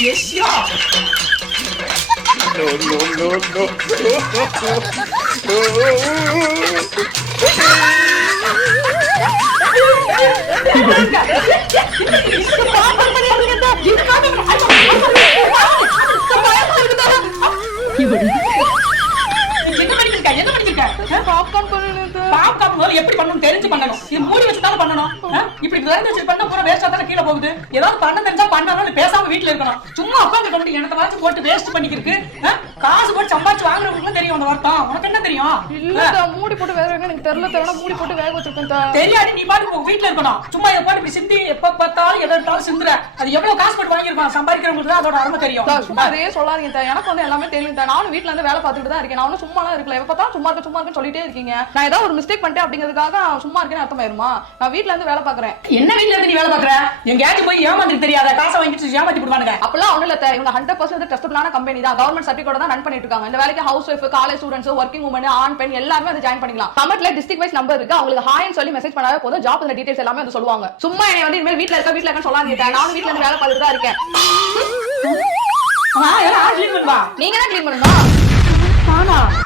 வேஷ்யா. No, no, no, no. எப்படி பண்ணணும் தெரிஞ்சு பண்ணணும். இது மூடி வச்சுதான் பண்ணணும். இப்படி வச்சு பண்ண பூரா வேஸ்டா தானே கீழே போகுது. ஏதாவது பண்ண தெரிஞ்சா பண்ணணும், பேசாம வீட்டுல இருக்கணும். சும்மா உட்காந்து கொண்டு எனத்த வாங்கி போட்டு வேஸ்ட் பண்ணிக்கிருக்கு. காசு போட்டு சம்பாதிச்சு வாங்குறவங்களுக்கு தெரியும் அந்த வார்த்தை. உனக்கு என்ன தெரியும்? இல்ல மூடி போட்டு வேக வைக்க எனக்கு தெரியல. தரணும் மூடி போட்டு வேக வச்சிருக்கேன். தெரியாது, நீ பாட்டு வீட்டுல இருக்கணும். சும்மா இதை பாட்டு இப்படி சிந்தி எப்ப பார்த்தாலும் எதை எடுத்தாலும் சிந்துற. அது எவ்வளவு காசு போட்டு வாங்கிருப்பான் சம்பாதிக்கிறவங்களுக்கு தான் அதோட அருமை தெரியும். சும்மா அதே சொல்லாதீங்க. எனக்கு வந்து எல்லாமே தெரியும். நானும் வீட்டுல இருந்து வேலை பார்த்துட்டு தான் இருக்கேன். நான் சும்மா எல்லாம் இருக்கல. எப்ப பார்த்தாலும் சும்மா இருக்குன்னு சொல்லிட்டே இருக்கீங்க. நான் ஏதாவது ஒரு மிஸ்டேக் பண்ணிட்டேன் அப்படிங்கிறதுக்காக சும்மா இருக்கேன்னு அர்த்தமாயிருமா? நான் வீட்டுல இருந்து வேலை பாக்குறேன். என்ன வீட்டுல இருந்து நீ வேலை பாக்குற? எங்கேயாச்சும் போய் ஏமாந்துட்டு தெரியாத காசை வாங்கிட்டு ஏமாத்தி போடுவானுங்க. அப்பெல்லாம் ஒண்ணு இல்ல. இவங்க 100% ட்ரஸ்டபிளான கம்பெனி தான். கவர்மெண்ட் சர்டிபிகேட் தான் ரன் பண்ணிட்டு இருக்காங்க. இந்த வேலைக்கு house wife, college students, working women, ஆண் பெண் எல்லாருமே வந்து ஜாயின் பண்ணிக்கலாம். கமெண்ட்ல டிஸ்ட்ரிக்ட் வைஸ் நம்பர் இருக்கு. அவங்களுக்கு ஹாய்னு சொல்லி மெசேஜ் பண்ணாவே போதும். ஜாப் இந்த டீடைல்ஸ் எல்லாமே வந்து சொல்லுவாங்க. சும்மா என்னை வந்து இனிமேல் வீட்டுல இருக்கேன்னு சொல்லாதீங்க. நானும் வீட்டுல இருந்து வேலை பார்த்துட்டு தான் இருக்கேன். நீங்க தான் கிளீன் பண்ணணும்.